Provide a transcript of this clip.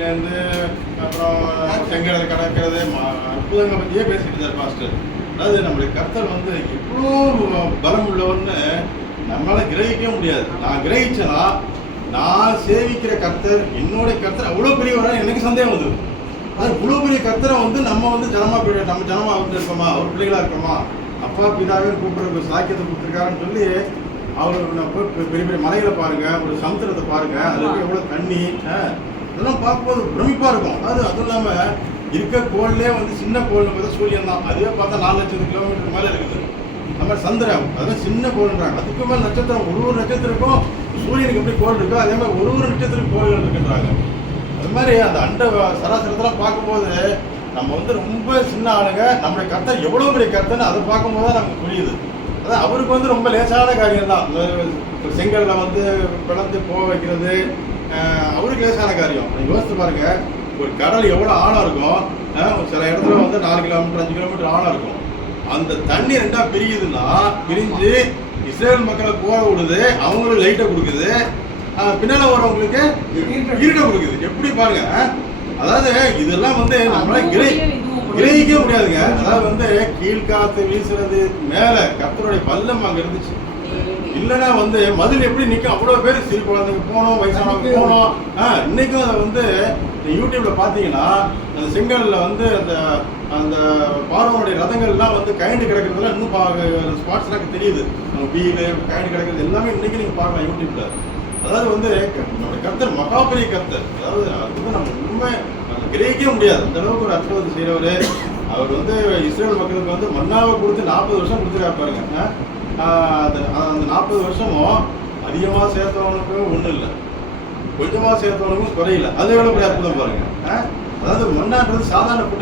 மீட்லேருந்து அப்புறம் செங்கடலை கடக்கிறது அற்புதங்களை பற்றியே பேசிட்டு இருந்தார் பாஸ்டர். அதாவது நம்மளுடைய கர்த்தர் வந்து எவ்வளோ பலம் உள்ளவர்னு நம்மளால் கிரகிக்கவே முடியாது. நான் கிரகிச்சேன்னா நான் சேவிக்கிற கர்த்தர் என்னுடைய கர்த்தர் அவ்வளோ பெரியவராக எனக்கு சந்தேகம் வந்தது. அது இவ்வளோ பெரிய கர்த்தரை வந்து நம்ம வந்து ஜனமாக போய்ட்டு நம்ம ஜனமாக வந்து இருக்கோமா, அவர் பிள்ளைகளாக இருக்கோமா, அப்பா பிதாவே கூப்பிட்ற சாக்கியத்தை கொடுத்துருக்காருன்னு சொல்லி அவர் பெரிய பெரிய மலைகளை பாருங்க, ஒரு சமுத்திரத்தை பாருங்க, அதுக்கு எவ்வளோ தண்ணி இதெல்லாம் பார்க்கும்போது பிரமிப்பாக இருக்கும். அதுவும் இல்லாமல் இருக்க கோள்லேயே வந்து சின்ன கோள்னு பார்த்தா சூரியன் தான். அதுவே பார்த்தா 4 லட்சம் கிலோமீட்டர் மேலே இருக்குது. நம்ம சந்திரன் அதுதான் சின்ன கோள்ன்றாங்க. அதுக்கு மேலே நட்சத்திரம் ஒரு நட்சத்திரக்கும் சூரியனுக்கு எப்படி கோள் இருக்கோ அதே மாதிரி ஒரு நட்சத்திரம் கோள்கள் இருக்குன்றாங்க. அது மாதிரி அந்த அண்ட சராசரத்தெல்லாம் பார்க்கும்போது நம்ம வந்து ரொம்ப சின்ன ஆளுங்க, நம்மளுடைய கர்த்தர் எவ்வளோ பெரிய கர்த்தர்னு அதை பார்க்கும்போது தான் நமக்கு புரியுது. அதான் அவருக்கு வந்து ரொம்ப லேசான காரியம் தான். செங்கல்ல வந்து பிளந்து போக வைக்கிறது அவருக்கு லேசான காரியம். நீங்கள் யோசித்து பாருங்க, ஒரு கடல் எவ்வளோ ஆழம் இருக்கும். சில இடத்துல வந்து 4 கிலோமீட்டர் 5 கிலோமீட்டர் ஆழம் இருக்கும். அந்த தண்ணி ரெண்டா பிரியுதுன்னா பிரிஞ்சு இஸ்ரேல் மக்களை போக விடுது, அவங்களுக்கு லைட்டை கொடுக்குது, பின்னால வரவங்களுக்கு இருட்டை கொடுக்குது. எப்படி பாருங்க. அதாவது இதெல்லாம் வந்து நம்மளால கிரகிக்கவே முடியாதுங்க. அதாவது வந்து கீழ்காத்து வீசுறது மேல கர்த்தருடைய பல்லம் அங்க இருந்துச்சு. இல்லைன்னா வந்து மதில் எப்படி நிற்கும், அவ்வளோ பேர் சிறு குழந்தைங்க போனோம், வயசானவங்க போனோம். இன்னைக்கும் அதை வந்து யூடியூப்ல பார்த்தீங்கன்னா அந்த செங்கல்ல வந்து அந்த அந்த பார்வனுடைய ரதங்கள்லாம் வந்து கயண்டு கிடக்கிறதுலாம் இன்னும் ஸ்பாட்ஸ்லாம் தெரியுது. நம்ம வீடு கயண்டு கிடக்கிறது எல்லாமே இன்னைக்கு நீங்கள் பார்க்கலாம் யூடியூப்ல. அதாவது வந்து நம்மளுடைய கர்த்தர் மகாபெரிய கர்த்தர். அதாவது அது வந்து நம்ம உண்மை கிரகிக்கவே முடியாது. அந்த அளவுக்கு ஒரு அற்புதத்தை செய்கிறவர். அவர் வந்து இஸ்ரேல் மக்களுக்கு வந்து மன்னாவை கொடுத்து 40 வருஷம் கொடுத்துருக்கா பாருங்க. அந்த 40 வருஷமும் அதிகமாக சேர்த்தவனுக்கு ஒன்றும் இல்லை, கொஞ்சமாக சேர்த்தவனுக்கும் குறையில. அது எவ்வளோ பெரிய அற்புதம் பாருங்க. அதாவது மன்னான்றது சாதாரண